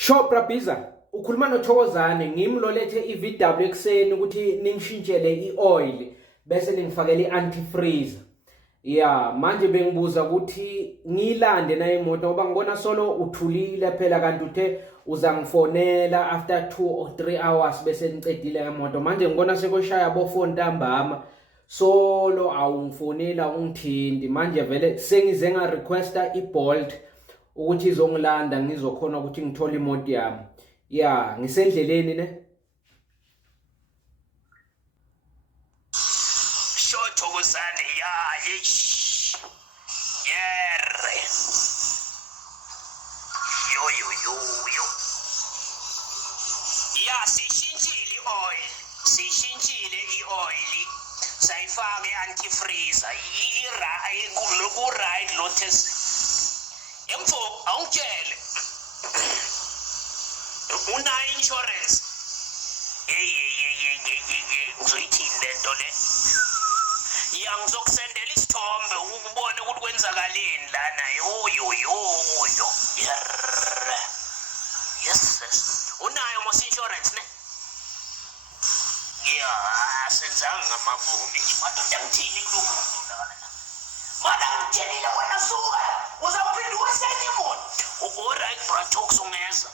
Sho Brabhiza, ukhuluma noThokozane, ngimi lo lethe iVW ekseni ukuthi ningishintshele ioil bese ningifakele i-antifreeze. Yeah, manje bengibuza ukuthi ngilande na imoto ngoba ngibona solo uthulile phela kanti uthe uzangifonela after 2 or 3 hours bese ngicedile imoto. Manje ngibona sekoshaya bofoni ntambama. Solo awungifonela ungithinti manje vele sengize nga requesta iBolt ukuthi izongilanda ngizokhona ukuthi ngithole imoto yami. Yeah, ngisendleleni ne. Thokozane ya yere yo ya sishintshile i-oil sayifaka i-antifreezer right lo test emfo awungitshele unayo insurance ngizoyithini lento le ngizokusendela isithombe ubone ukuthi kwenzakaleni lana yes unayo mos insurance ne yeah senzanga ngamabumi madoda ngithini kulomuntu lana mana ngithelile wena suka uzawuphinda usenye imoto alright bra talks ungeza